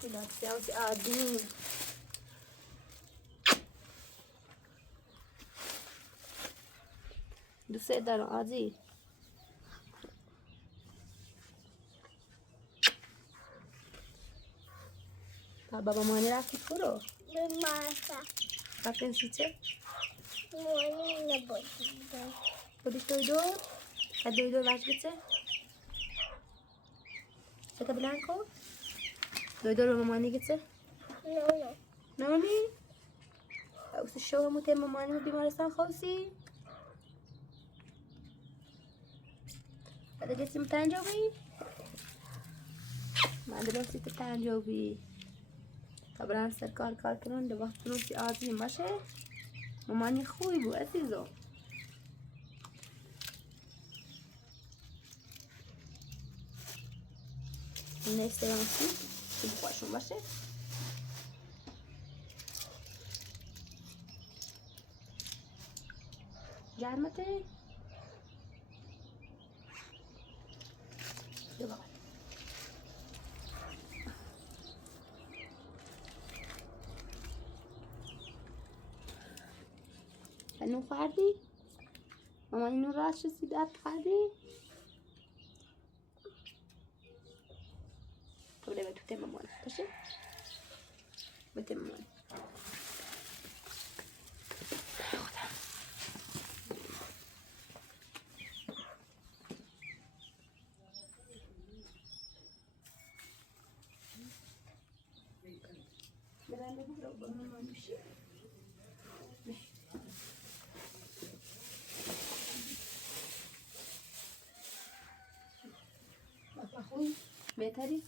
Grazie a Dio. دوست دارم عادی. تا بابا مانی رفتی برو. رفتن چیچه؟ مانی نبودی. بودیش دویدو؟ که دویدو باش گیچه؟ چطور بلند کن؟ دویدو رو مامانی گیچه؟ نه. نانی؟ اوست شو موته مامانی رو بیمارستان خواستی؟ بعد گیچیم تنجابی؟ من درستی تو تنجابی. تا برن سر کار کنن دو وقت روزی آزیم باشه؟ مامانی خوبی بود عزیزو. این استرانسی خوب خوشون باشه. گرمته؟ بیا بابا. نون خوردی؟ مامانی نون راست رسید اب خوردی؟ تو بده تو تیم مامان باشه؟ به تیم مامان. برنده برو با مامان میشه. بابا خوی بهتری؟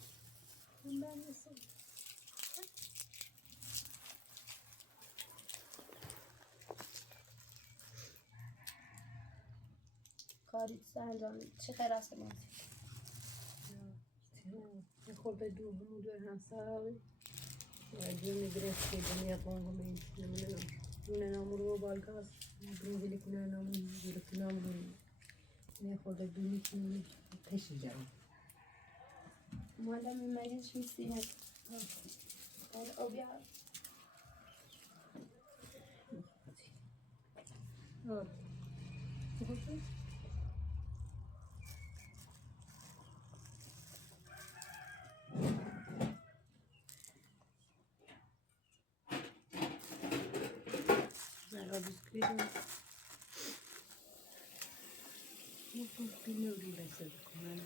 کاری انجام چه خیر است من. یه خورده دور همسراوی جون درست که دنیا قانون نمیدونم جون نامرو بالگاز برنجلی کنه نام جلو کنام یه خورده دونی کنی تشی جام مادام این مریض میسی هست. او بیا. برای بیسکویت یه بیسکویت نوری بسازه کنم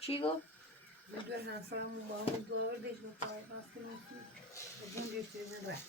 چی گفت؟ بدور همسرمون با همون دور دیش بخواه خواست کنیم که جون دیش دیش نبرد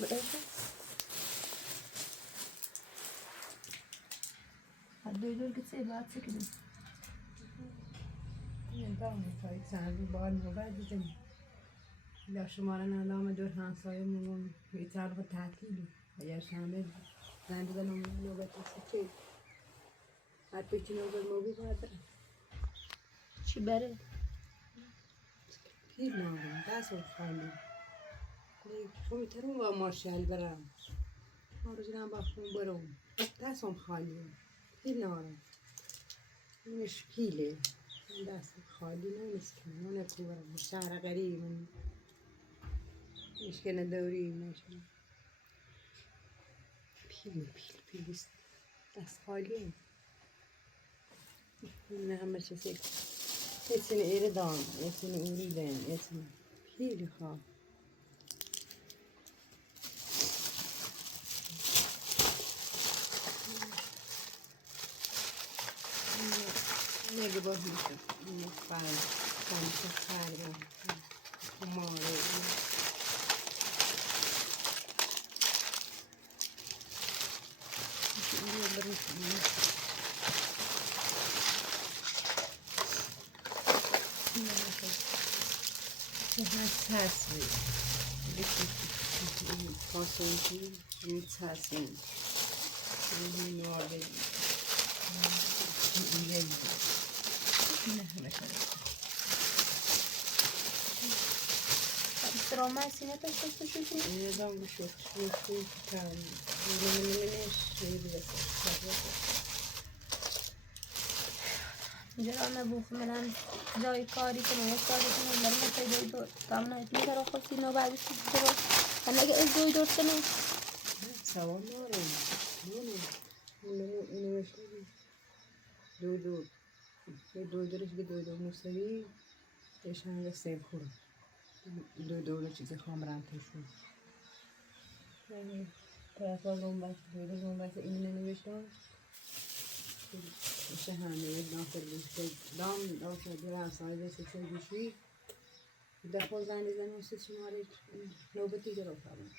الدكتور قلت سيبها تسكن. نظام طيب سعد وبعد وبعد زين. لا شمارنا لا مدور همسایه مون میتونه تعطیلی اگر شنبه زنگ بزنم نوبت سکه هر پیچی نوبت موبی باید برم چی بره؟ پیر نارم دست و خالی خب میتونم با مارشال برم آرزوام با خون برم دستم خالی پیر نارم مش پیله دست خالی نمیست که من نکوبرم شهر غریب من مشکل دوری ماشین پیل بیست دست خالی نه همه چیزی یه ایره دان یه اوری دن یه پیل خواه نگه با میشه فرد کنسه فرد ماره تصویر پاسونکی این تصویر این نواره استراحة سنة تشوفي. إيه ده مش شوفي كان منش يبدأ جرأنا بوخ منم جای کاری کنم و کاری کنم در مطای دوی دور تامنا اتنی کرا خواستی نو بعدش درو انا اگه از دوی دور کنم سوال نارم اینو بشنوی دوی دورش که دوی دور موسوی بهشن سیب خورم دوی دور چیزی خامرم تشون طرفا گنبت دوی دور گنبت اینو ننوشتم میشه همه داخل بیشتر داخل برم سایده سیچه گوشی دفعه زنگ زنی و سیچه ماره نوبتی گرفت همون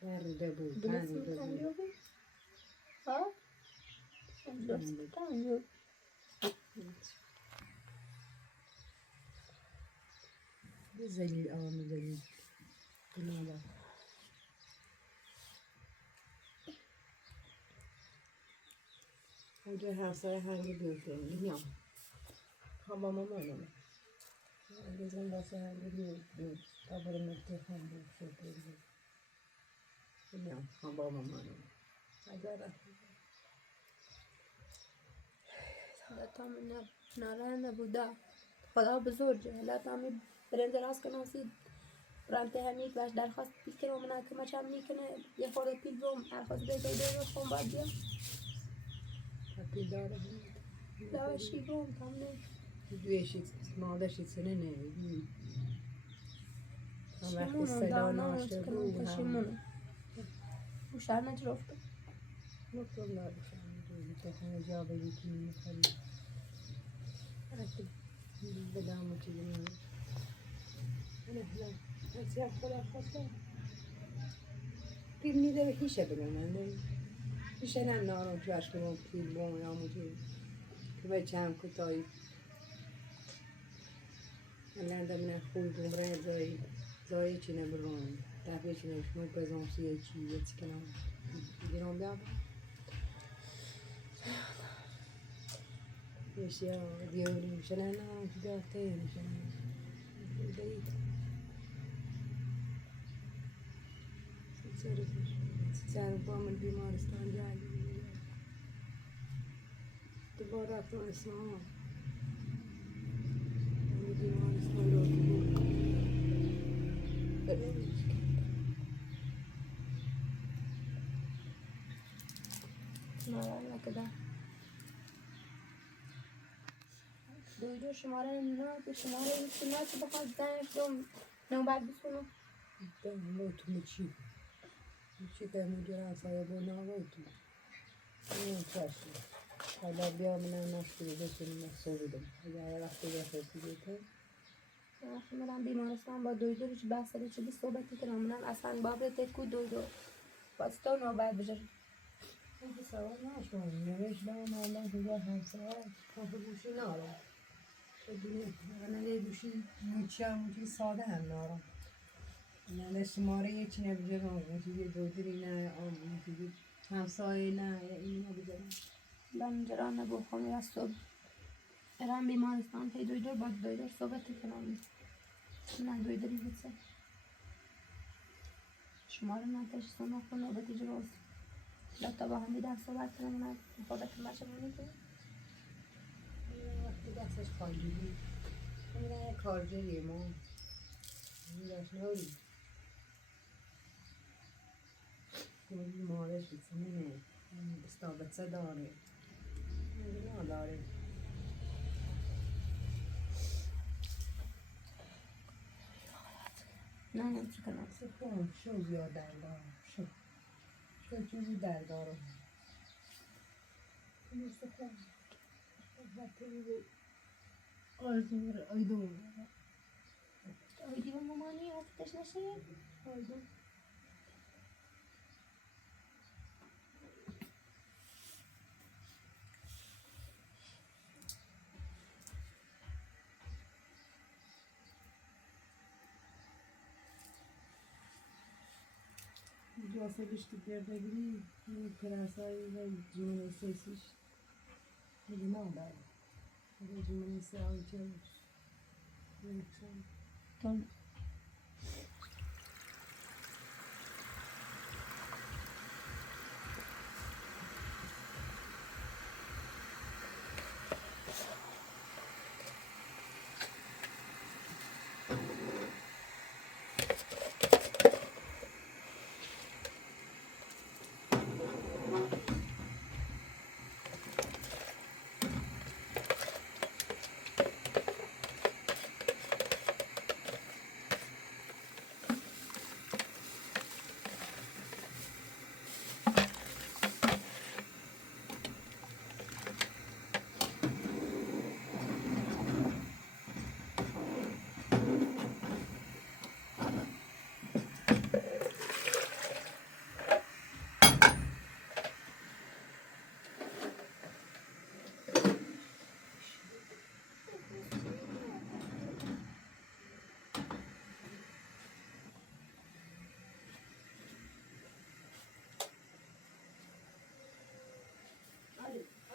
خیلی برده بود ها؟ تنجو زلیل آوام زلیل بنابرای اونجا همسایه هنگی بیوته میام هم با مامانم بزن واسه هنگی بیوت تا برو مکتی خان بود شد میام هم با مامانم اگر رفت تا من نارنده بوده خدا بزرگه حالا تامی برنج راست کنم سی رانته همی باش درخواست بیکنم و من که مچم میکنه یه خورده پیل روم درخواست بیکنه دو روز خون باید بیام پیل داره داشتی روم تامنه دویشی مادرشی سنه نه هم وقتی شیمونو صدا دانا ناشته کنم بود تا هم شیمونو بوشتر نجرفته مطلب نداشتم تخنه جا بگی که میخوایی بدم و چیزی نداشت نه هرچی هم خدا خواسته پیل میده به هیشه بگم هیشه نه نارم تو اشکرم پیل بون یا موجود که بچه هم کتایی لنده من خوی دومره زایی چی نبرون دفعه چی نبشمون پزانسی چی یه چی کنم گیرم بیام یشی ها دیوری میشه نه نه که داخته میشه دیگه سر با من بیمارستان جایی دوباره رفتم اسمان بیمارستان رو بود نارنده کده دو شماره نه به شماره نه که بخواد زنش دوم نوبت بسونم موتون چی که مدیر همسایه با ناموتون این چشم حالا بیا منم نشده بسونیم نسو بدم اگر وقتی بخواستی بیتن منم بیمارستان با دویدو بچه بحثه چه بی صحبتی کنم منم اصلا بابر تکو دویدو باستا نوبت بجر اینکه سوال نشون نوشتم الان دیگه همسر کافه گوشی نارم من یه گوشی موچی هم موچی ساده هم نارم نه شماره یه چی نبیجرم موچی یه دودری نه موچی همسایه نه اینو نبیجرم من جران نبو خواهی از صبح ارم بیمارستان تی دویدو با دویدو صحبتی کنم نه دویدری بیتسه شماره من تشت سنو کن نوبتی جروز لطا با هم بیدر صحبت کنم من خودت بچه مونی کنم وقتی دستش خالی بود همین یه کارجریه ما میداش نوری کوری مارش بسنینه استابتسه داره نه داره نه نمیشه کنم سکون شو زیاد در دارم شو چیزی در دارم سکون آرزو آیدو آیدی و مامانی هفتش نشه آیدو جاسبش که بردگیری این پرنسایی و جون سیسیش دیگه نداره دیگه جون سی آنچه تون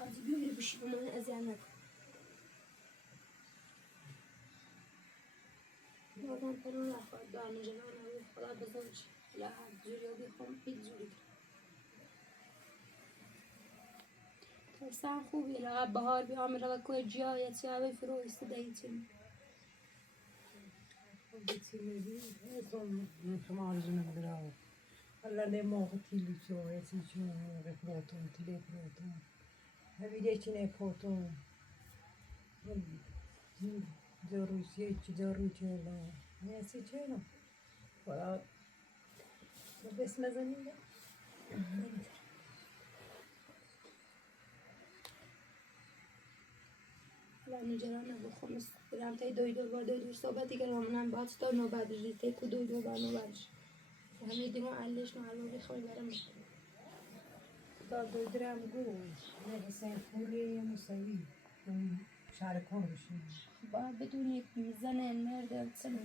از بیوی بشی بمان ازیان نکن بادم پرون رفت دانه جلو نوی خدا بزرگ یا هر جوری و بیخوام هیچ جوری ترسان خوبی را بهار بیا میره و کوی جای سیاوی فرو استدایی چیم بتیمدی اصلا شما آرزو نداره حالا نه موقع تیلی چو اسی چو رفراتون تیلی رفراتون همیشه چینه پاتون جاروسیه چی جاروچه لا نه اسی چه لا حالا بس مزنی الان نجران نبود خمس برم تای دویدو با دویدو صحبتی کنم منم باید تا نوبت بجید تای کو دویدو با نوبت بجید همه دیمو علش نو علو بخوای برم تا دویدرم گو نه حسین پولی موسوی شهر کار بشیم باید بدونی زن مرد سن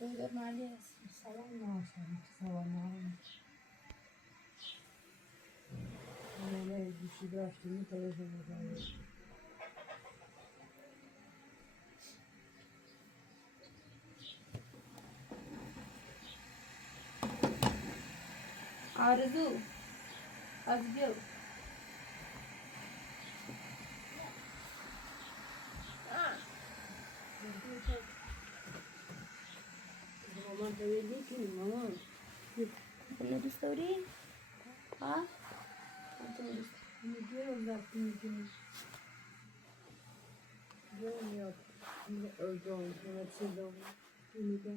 دویدو مالی است سلام ناشم سلام نه گوشی داشتیم تلفن بزنیم آرزو از بیو مامان تو یه لیکی مامان کنه دوست داری؟ ها؟ کنه دوست میگه وقتی میگه میاد ارگان میاد سیدان میگه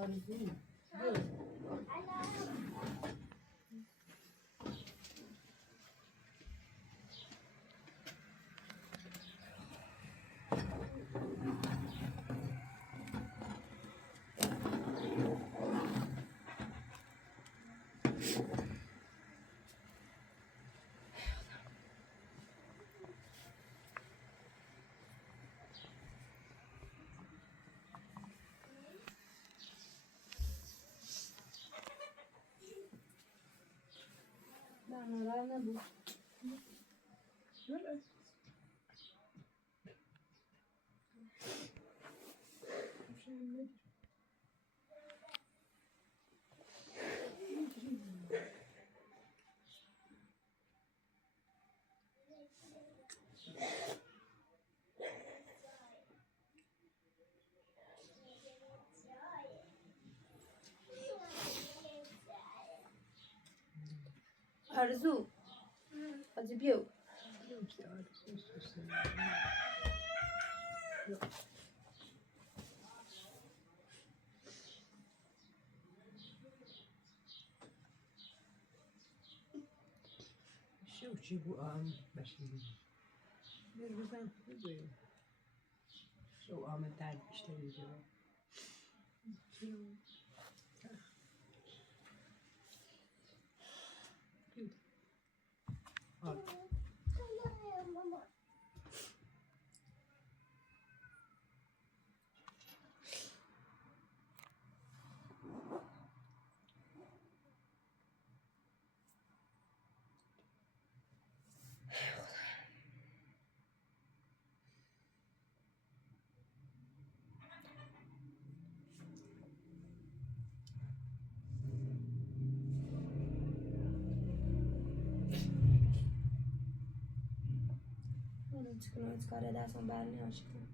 آرزو بیا. نه ناراحت نبود. بله. آرزو حاجی بیو. شو چی بو بشیری بیر بزن بزن شو آمد درد بیشتری جواب ماما. چکنم از کار دستم بر نیاشتم.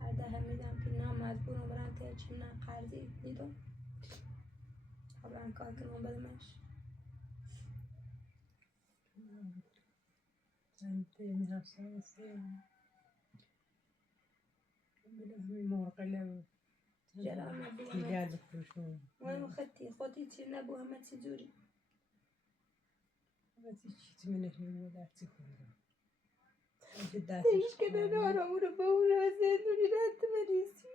هر دهه میدم که نه مجبورم برم تهچین نه قرضی دیدم. خبرم کار کنم بدمش. سنتين هسه همین مرقله جرام نبود. دیگر بفروشون وين خطي چی نبود همه چی جوری. وقتی چیزی منه درسی خوندم ایش که ندارم رو به اون رازه نونی رد بریسی.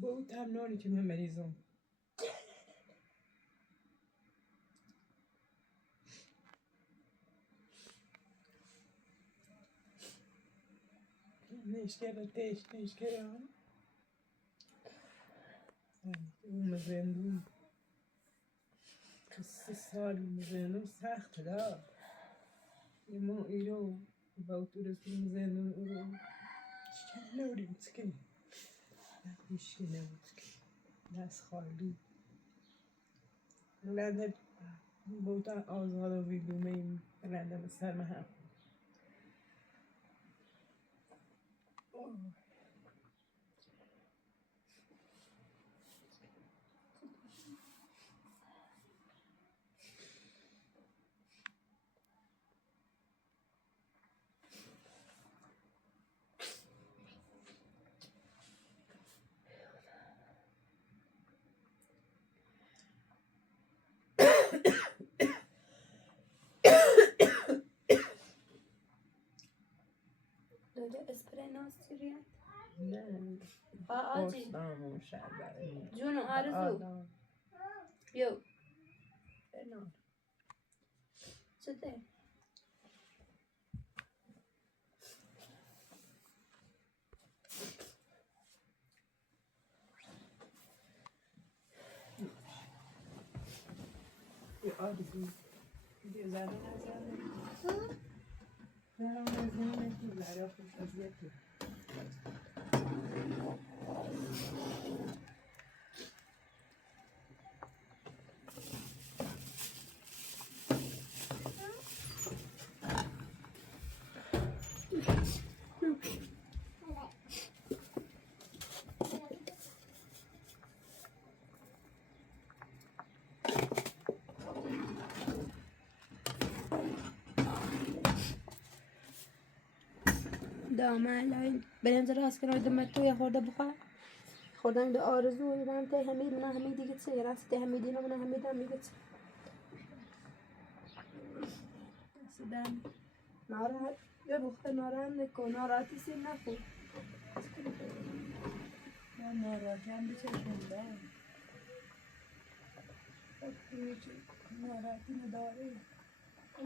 با اون تمنانی که من مریضم نشکره اون مزندون قصه سال مزندون سخت دا یه ما ایرو با تو رسول مزندون اورو شکل نوریم تکنی نمیشه نمود که دست خالی بلنده بوتا آزاد و ویلومه این بلنده به سر هم داده اسپری ناستیریت. نه آجی بستم شربت جون آرزو بیو نه چطه آرزو بیا زده نزده زده خوش ازیتی دامه لای برنج راست کنار دمت تو یه خورده بخور خوردن به آرزو ایران ته همید من همید دیگه چه راست ته همید اینا من همید هم میگه سیدن ناراحت یا بخور ناراحت نکن ناراحتی سی نکن من ناراحتی هم بچشونده ناراحتی نداره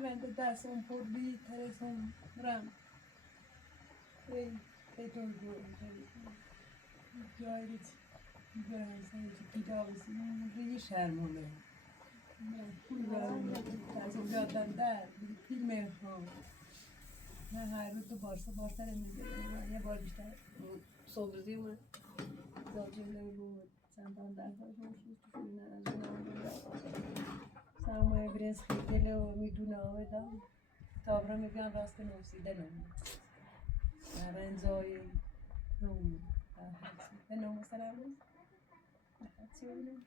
من دستم پر بی ترسم رم تو جایت برای کتابی ری شرمونه ترسم بیادم در فیلم هم من هر روز تو بارسا میگیرم یه بار بیشتر صبحی و زاجله بود چندان در خواهشم شد تو سرمایه برنس خیلی و میدونه آمدم تابرا میگم راست که نوسیده نمید در انزای روم به نام سلام حدسی ببینم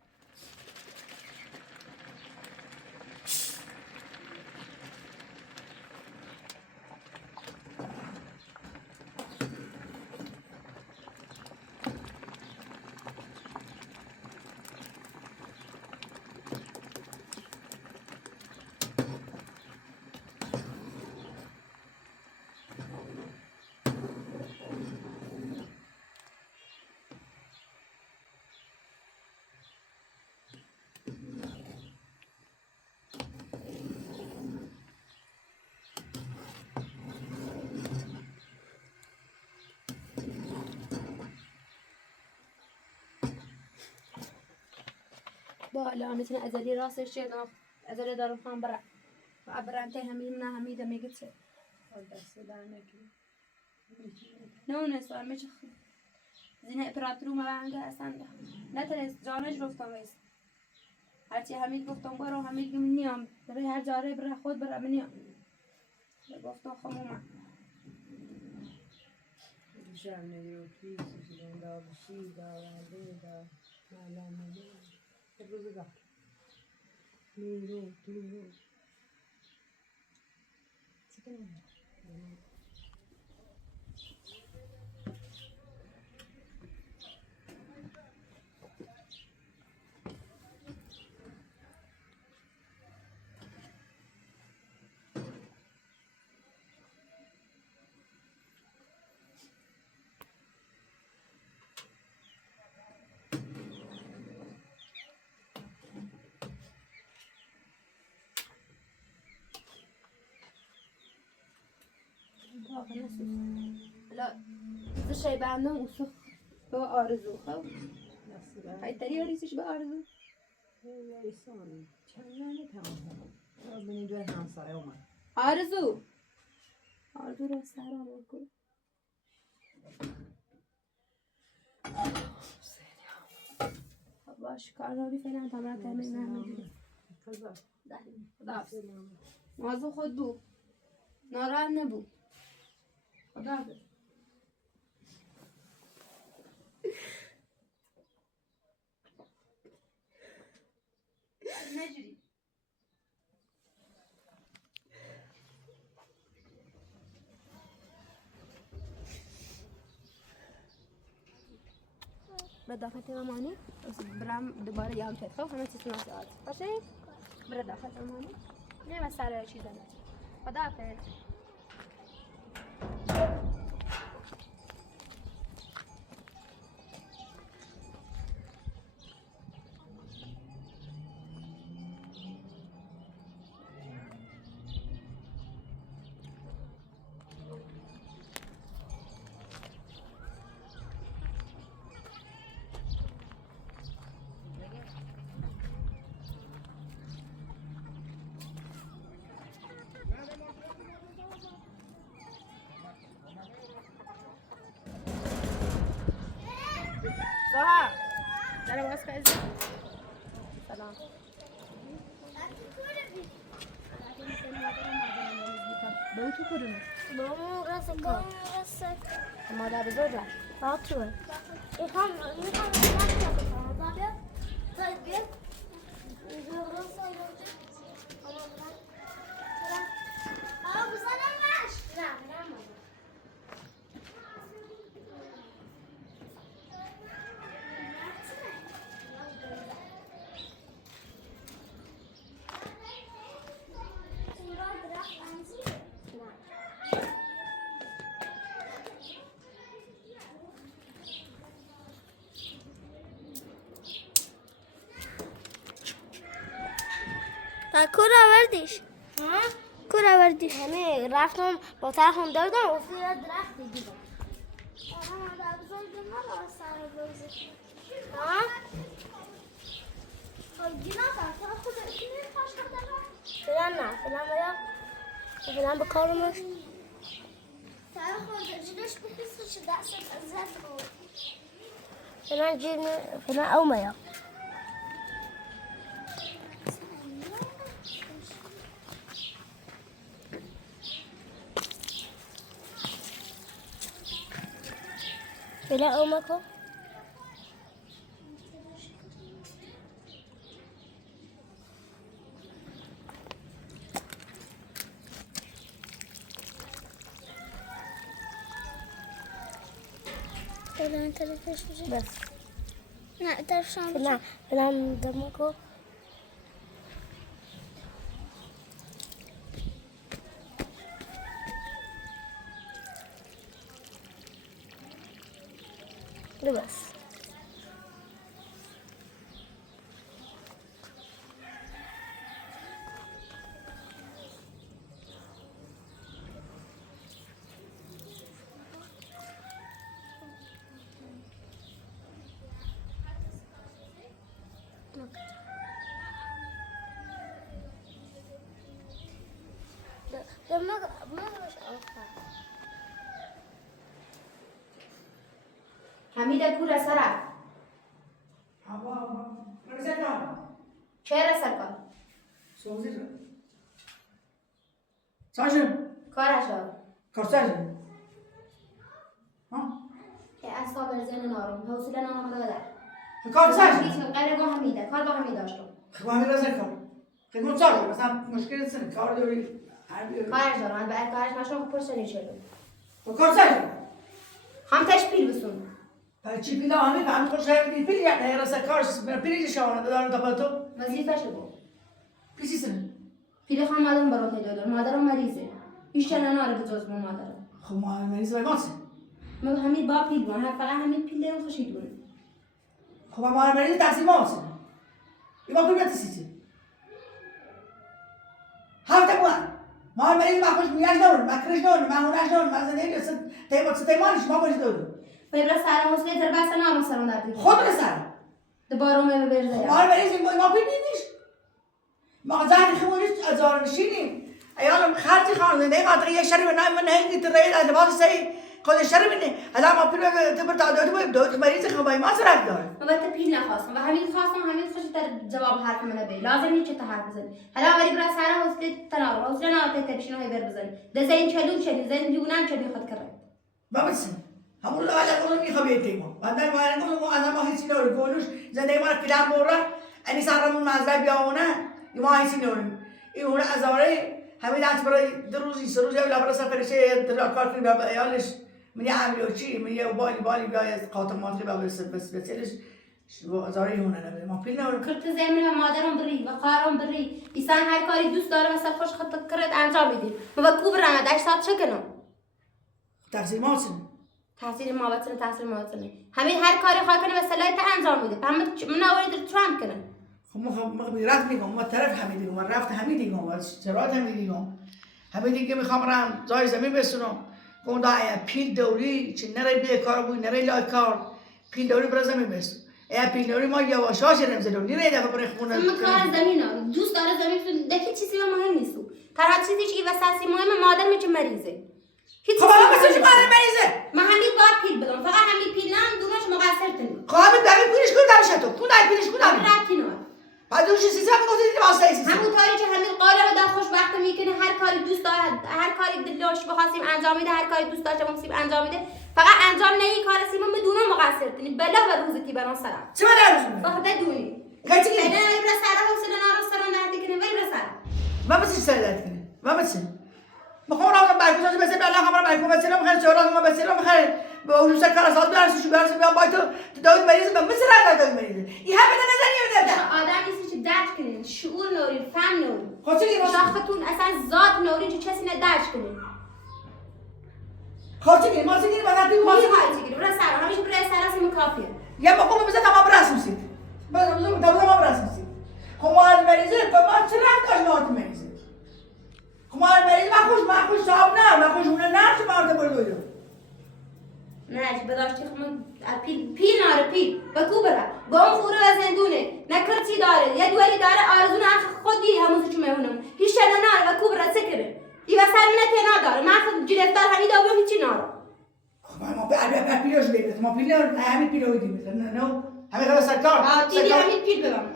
با الان مثلا ازلی راستش چه ازلی دارم خان برا و برام ته همید من همید میگه چه دست در نکنی نه سوال میشه زینه اپراتورو مرانگه اصلا نترس جانش گفتم ویس هرچی همید گفتم برو همید من نیام برای هر جاره برای خود برای من نیام گفتم خمومه شرم نگیرو کیسی شدن دا بشی دا ورده دا معلم روز دار میرو دورو لا زي شيء بعمله وسخ هو آرزو خو هاي تري أريسش بآرزو لیسان چند تمام ببینید دور همسایه اومد آرزو آرزو رو سرام بکن باش کار رو فعلا تمام تمام نمیدونم خدا موضوع خود بو ناراحت نبو خدا نجري بداخل ماماني بس برام دوباره يوم تدخل 5 ساعات ماشي بداخل ماماني ليه بس على شيء زين بداخل Zoha, dale vas a decir. Salam. بوتو کدومه؟ ماما راسك ما ده بزرگه. فاطمة يخم يخم طيب طيب أبو سلام ماش لا لا تا کور آوردیش؟ ها؟ کور آوردیش؟ همه رفتم با طرفم دادم و فیل درخت دیدم. ها؟ فعلا نه، فعلا باید فعلا به کارمش فعلا جیر فعلا او میا فعلا او مکو فعلا طرفش بس نه طرف شام فعلا فعلا دمکو بس حمید کور سرک چه سرکار ساشم کارش کارساجم اصلا برزن نارم حوصله نارم داده کارساجم هیچ غیر با حمیده کار با حمید داشتم خب همین رازه کار خدمت سال مثلا مشکل سن کار داری کارش دارم بعد کارش نشون پرسنی چلو و کارساجم هم تشپیل بسون چی پیدا همین هم خوش هایی پیلی یعنی رازه کارش پیلی شوانه دارن تا تو وظیفه شو پیسی سن پیل خواهم مادرم برات دادم مادرم مریضه هیچ چنه ناره به جز با مادرم خب ما مریض وای ماست ما همین با پیل بون فقط همین پیل دارم خوشی دونه خب ما مریض تحصیل ماست ایما پیل بتیسی هفته بوان ما مریض ما خوش میاش نورن ما کرش نورن ما هوناش نورن ما زنده است تیمانش ما باش دورن فبرا سر حوصله در بس نام سرم در دیگه خود رسال دوباره من ببرزه ما مریض ما پیل نیش ما زهر خمونیش ازار نشینیم ایالم خالتي خانم ده ما تغير شرب من هيك تريد هذا ما سي خذ الشرب مني هذا ما بيرو تبرد عدو بدو مريض خباي ما سرق دار ما بتبيل نخواستم و همین خواستم همین خوش در جواب حرف منو بی لازم نیست چه حرف بزنی حالا ولی برای سر حوصله تنار حوصله نه تبشینو هی بر بزنی ده زين چلو چلی زين یونان چلی خود کرد ما بس هم والله على قولهم يخبيتي ما بعدين ما نقول مو انا ما هي سينور يقولوش زي دايما كلام مورا اني صار من مزرعه بياونه ما هي سينور يقول ازاري همین از برای دو روزی سه روزی اول برای سفرشه کار کنیم با ایالش من یه عملی و چی من یه بالی بیای از قاطع ماطقی با بس بسیلش ازاری هونه نمیده ما پیل نورم کرد زمین و مادرم بری و خواهرم بری ایسان هر کاری دوست داره و سفرش خط کرد انجام میدیم ما با کوب رمه 8 ساعت چه کنم تحصیل ماسن تحصیل ما وطنه همین هر کاری خواه کنه و صلاحیت انجام میده من اولی ترامپ کنه ما رفت میگم ما طرف حمیدی گم رفت حمیدی گم چرات حمیدی گم حمیدی که میخوام رم جای زمین بسونم گم دا پیل دوری چه نره بی کار بود نره لای کار پیل دوری برای زمین بسون پیل دوری ما یواشاش نمیزدم نیره دفعه برای خونه ما کار زمین ها دوست داره زمین دکی چیزی مهم نیست تنها چیزی که واسه مهمه مادر میشه مریضه خب حالا مثلا چی مادر مریضه ما همین باید پیل بدم فقط همین پیل نم دونش مقصر تنی خب همین دقیق پیلش کن درشت تو کون دقیق پیلش کن همین ربطی نار بعد اون چیزی هم گفتی دیدی واسه ایسی همون کاری که همین قالب در خوشبخت میکنه هر کاری دوست داره هر کاری دلش بخواستیم انجام میده هر کاری دوست داشته باشیم انجام میده فقط انجام نه این کار سیمون بدون مقصر تنی بلا و روزتی برام سلام چی من درشون فقط دونی کاچی نه برا سر حوصله نارو سرم درد کنه برا سر ما بس سرت کنه ما بس بخور راهم بايكو بس بلا خبر بايكو بس لهم خير شغل ما بس لهم خير بقولوا سكر صاد درس شو درس بيان بايتو تداوي مريض بس راك تداوي مريض يهبنا نظريه ولا آدم نیست که درک کنین شعور نورین فهم نورین خاطری ما شاختون اصلا ذات نورین چه کسی نه درک کنین خاطری ما سيجي ما نعطي ما چی حالی چیگیری برای سر همیشه برای سر هستی مکافیه يا بقوم بس ما براس مسيت بس ما براس مسيت هم المريض فما سرعت مارت مریضه خمار مریض من خوش صاحب نه من خوش اونه نه چه مارت بردویدو نه بداشتی خمون پیل ناره پیل و کو برا گام خوره و زندونه نه کرسی داره یه دوری داره آرزون آخ خودی همون چو میمونم هیچ نه ناره و کو برا سکره ای واسه من تنا داره من خود گرفتار همین داغم هیچی ناره خب ما به پیلوش بیت ما پیل همین پیلو دیدیم نه همین رو سرکار تیدی همین پیل ببرم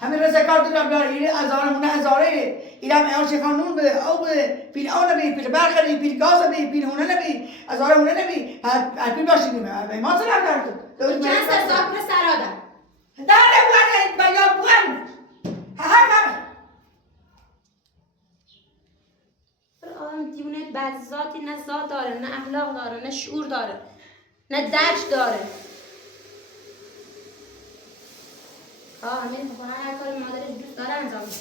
همین رو سرکار دیدم بیار این هزاره اون هزاره ایرام ایاش قانون به او به پیل او نبی پیل برخی پیل گاز نبی پیل هونه نبی هزاره هونه نبی هر پیل باشیم ما سر هم دارد چند سر صاحب سرادا داره بوانه بیا بوان همه آدم دیونه بعد ذاتی نه ذات داره نه اخلاق داره نه شعور داره نه درک داره همین خواهر هر کاری مادرش دوست داره انجام میده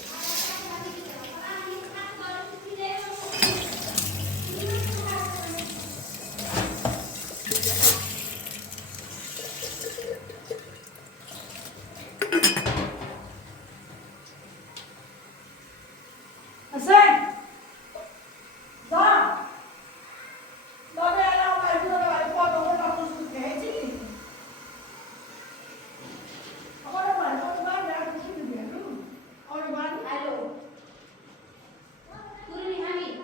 حسین زان داره الان مجبور رو برای خود اون رو خصوص که هیچی آقا رو برای خود برای خوشی میگه آقا رو برای الو پوری همین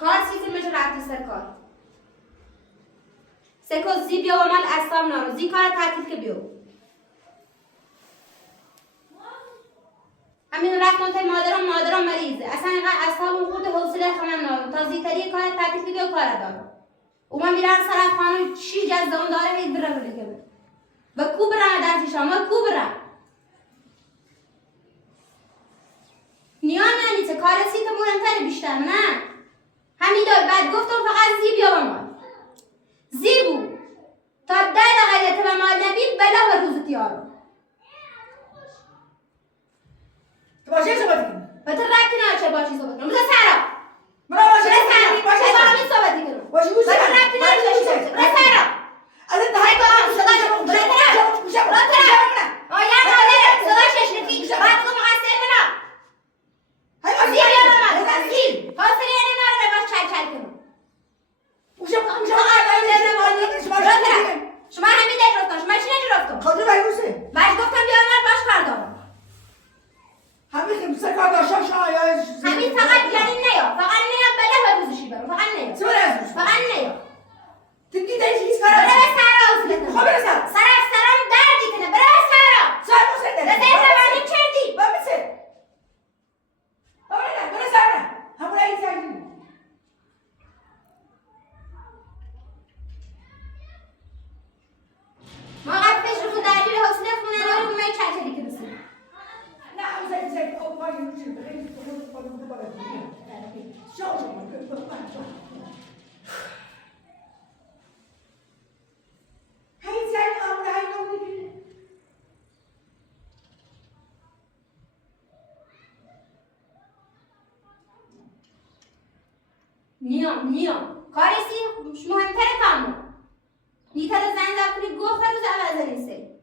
کار سیستمش رفتی سر کار سکو زی بیا و مال اصلا نارو زی کار تعطیل که بیو همین رفتن تا مادرم مریضه اصلا اینقدر اصلا خود حوصله خمن نارو تا زیتری کار تعطیل که بیو کار دارم او من میرن سر خانم چی جزدان داره هی برم دیگه و کو برم دستی شما کو برم نیان ننیسه کار سیت مهمتره بیشتر نه همین دار بعد گفتم فقط زی بیا و مال زی بود تا 10 دقیقه تا مال نبید بلا و روز تیارو تو باشه صحبت کنی و تو رکی ناشه باشی صحبت کنم بزا سرا برو باشه باشه با همین صحبتی کنم باشه گوشه و تو رکی ناشه بزا سرا از این دهی کنم آیا مادر صدا ششنفی بعد تو مقصر بنا زی بیا و مال زی حاصلی اینه ناره باش چل چل کنم شما همین نجرفتن شما چی نجرفتن خاطر بیروسه باش گفتم بیا من باش کار دارم همین سر کار داشتم شاید همین فقط یعنی نیا فقط نیا بله و روزشی برم فقط نیا چه بره از روز فقط نیا تبدی داری چیز کار بره به سر آوزلتم خب بره سر سرم دردی کنه بره به سر سر موسه داره رسه روانی کردی بمیسه بره سر نه همون این سر ما قد پیش رو دردی رو حسنه خونه رو مای چلچلی که بسیم نه همون زی او پای روشی بخیلی تو خود رو باید شو هی زن همون هی نمونی نیام کاریسی مهمتره کامو نیتر زن دکنی گوه روز عوضه نیسته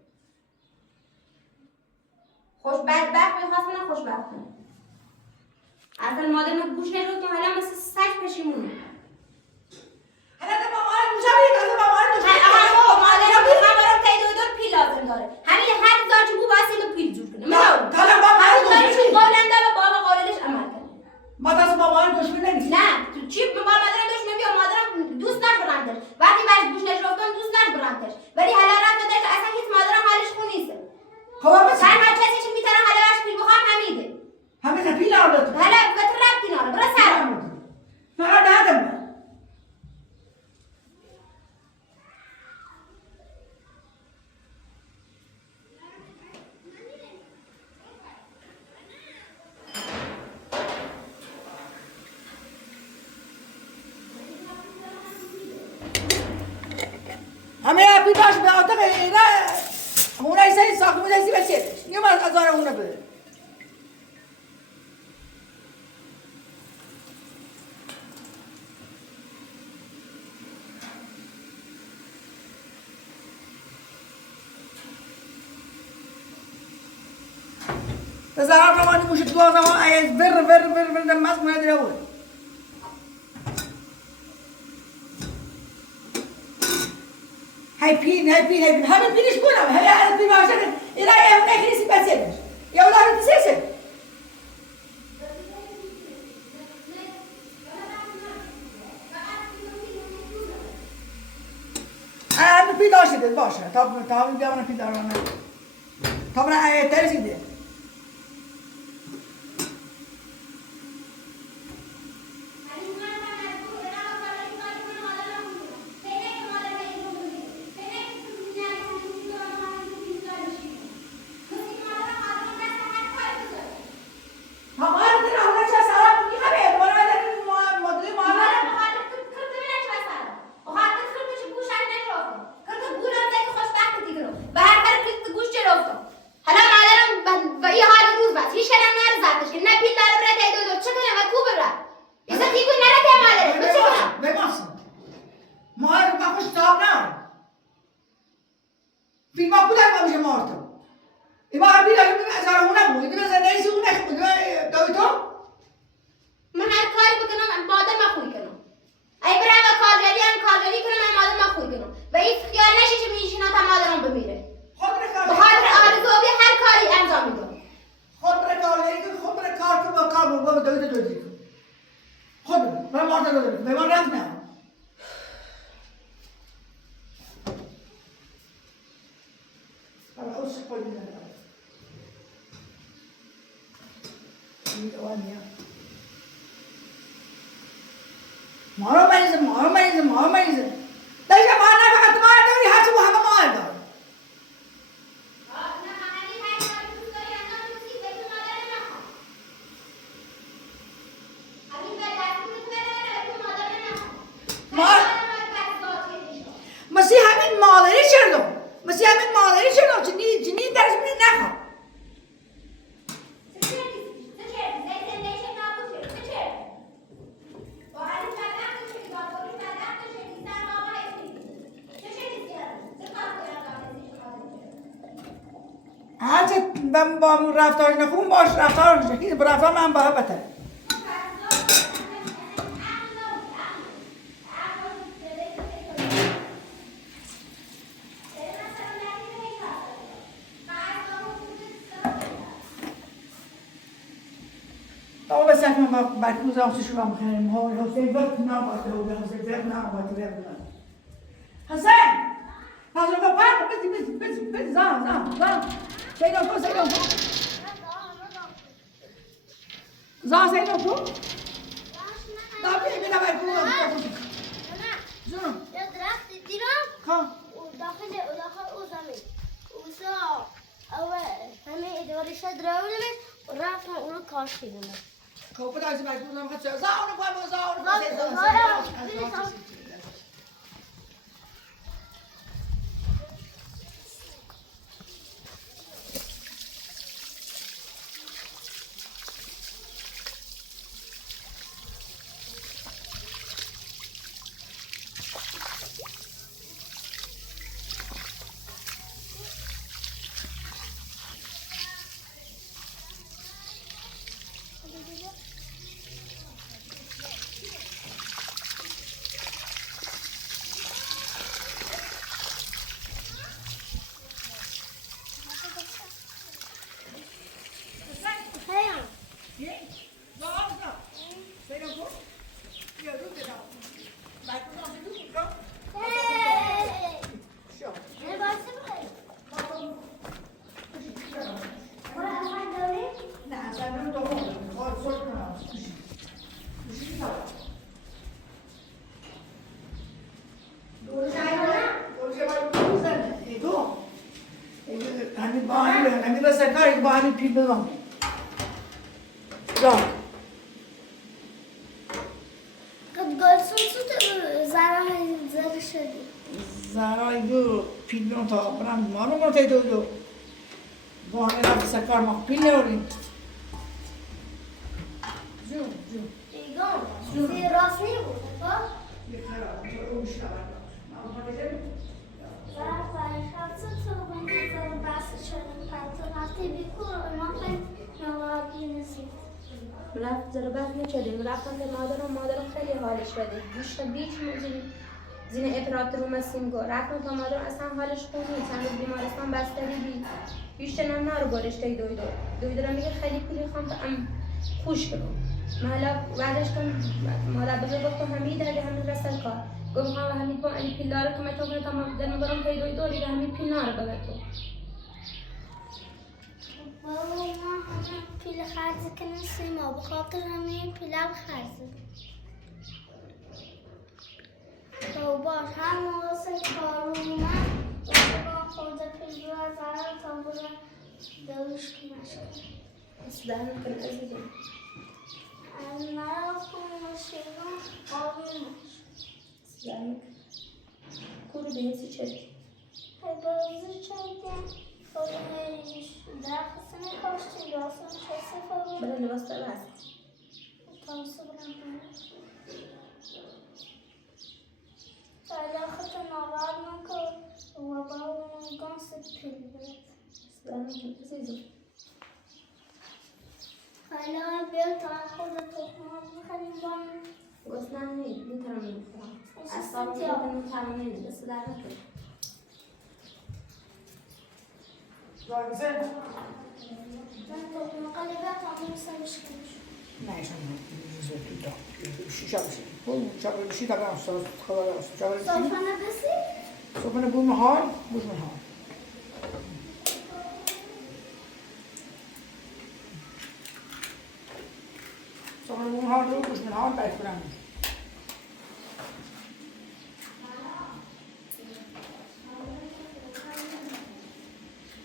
بدبخت میخواست من خوشبخت کنم اصلا مادر من گوش نرود که حالا مثل سگ پشیمونه حالا تو مامان گوشا بید از مامان گوشا مادر من برام تای دور پیل لازم داره همین هر زاچ بو واسه پیل جور کنه من حالا مامان کارش گوشا قولم داره بابا قولش عمل کنه ما دست مامان گوشا نمیشه نه تو چی با مادرم دشمن بیا مادرم دوست ندارندش وقتی باش گوش نشوفتم دوست ندارندش ولی حالا رفتش اصلا هیچ مادرم حالش خون نیست خب بس تنها کسی که میتونه حالا باش پیل بخوام حمیده همین پیل آورد حالا بهتر ربطی نداره برو سر فقط ندم همه اپی داشت به آتاق اینا اون ایسایی ساختمون دستی بچه نیوم از آره اونو بده زرار روانی موش تو زمان ایز ور دماغ ما نداره اول هاي بين هم بينش كنا هي هذا بين عشان إلى يوم نكنيسي بسيبش يا ولا تسيسه أنا بيداش ده باشا طب بيعمل بيدارنا طبعا ترزي ده مارمانيزم ليش ما نفعت ما دوري حاسب وهم ما أقدر مسيح من مالري شردو مسيح من مالري شردو جني درس من نخا من با رفتار نخون باش رفتار نشه که رفتار من با بهتره طبعا بس احنا ما بعد كذا شو عم خير هو لو في وقت نامت لو ده في وقت نامت حسين هذا بابا بس زان سيدنا زان سيدنا دابي بنا بايكو شنو يا درخت دیدم ها وداخل او زمین اوسا اول همه ادوارش درونه و رفتم اونو کار کردم خب بداز بايكو زان خد زان people want. Wrong. قد قلت زرا شدی زرا یو پیلون تا برام مارو مرته دو وانه رفت سکار ما پیل نوریم جو ایگان زی راست نیبود با؟ بخرا تو روش نبرد برای خواهی تو بندی زن بحث شدن پنتو نفتی بیکور ما خیلی رفت ضربت نشدیم رفتم به مادرم خیلی حالش بده بیشتر بیچ زین اطلاعات رو مسیم گو رفتم تا مادرم اصلا حالش خوب نیست هنوز بیمارستان بستری بیشتر نم رو گرشته دوی دارم میگه خیلی پولی خوام تا ام خوش کنم حالا بعدش کن مادر بزرگ گفت همین داره همین رسل کار گفت هم همین با این پیلاره که من تو کنم تا در مدارم پیدوی دوری که همین پیلاره بده تو بابا ما همه پیل خرزی که نیستیم و بخاطر همه پیلم خرزی تو باش هم واسه کارو من بابا خورده پیل رو از هر تا بودم دوش کنش کنم اصلا کن عزیزم از نرفت کنم شیرون آبی ماش اصلا کورو به هسی چلی بازی چیدیم درخت سمی کاشتی داستان چه سفر بله لباس ببست تانسو برم علاقه نوار نکن و با اون گانس پیل بود اصلا کن عزیزم حالا بیا تا خود تخمه بخریم بان گفتم میتونم نمیخورم اصلا میتونم نمیتونم دست در نکنم Vargısı? من تخمه قلیبه خواهیم سرش کنش Ne işin var? Yüzü tuttu. Şu çalışı. Bu çalışı bir şey de ben sonra kadar olsun. Çalışı. صافنه بسی؟ Sonra bu mu hal? Bu mu hal? Sonra bu mu hal? Bu mu hal? Belki buranın.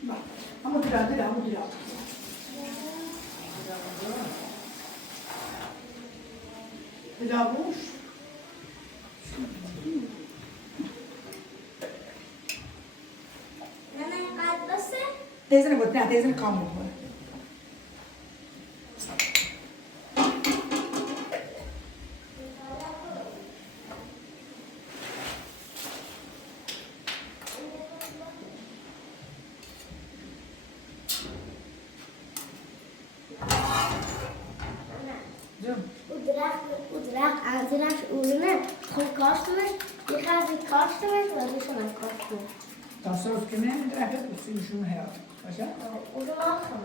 Bak. Ama direndir, ama direndir. Pilavmış. من اینقدر بسه؟ Teyzene koy, ne teyzene kalmadı bu. Canım. از درخت اولونه خود کاشتمش یه خزی کاشتمش و دیشون از کاشتمش Tasarruf kimin? Direkt usulü şunu hayal. Başka? اونو آخر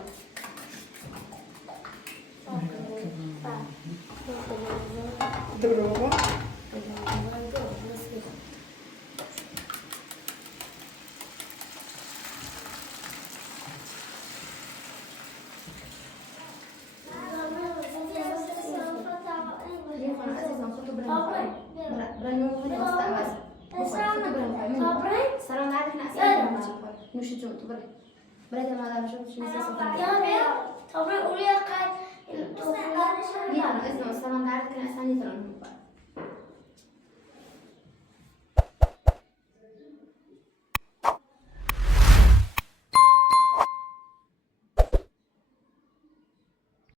Dur baba. سلام عليكم أسئلة مش تبرد برد ما دام شو شو نسيت طبعا اولیا قد السلام عليكم أسئلة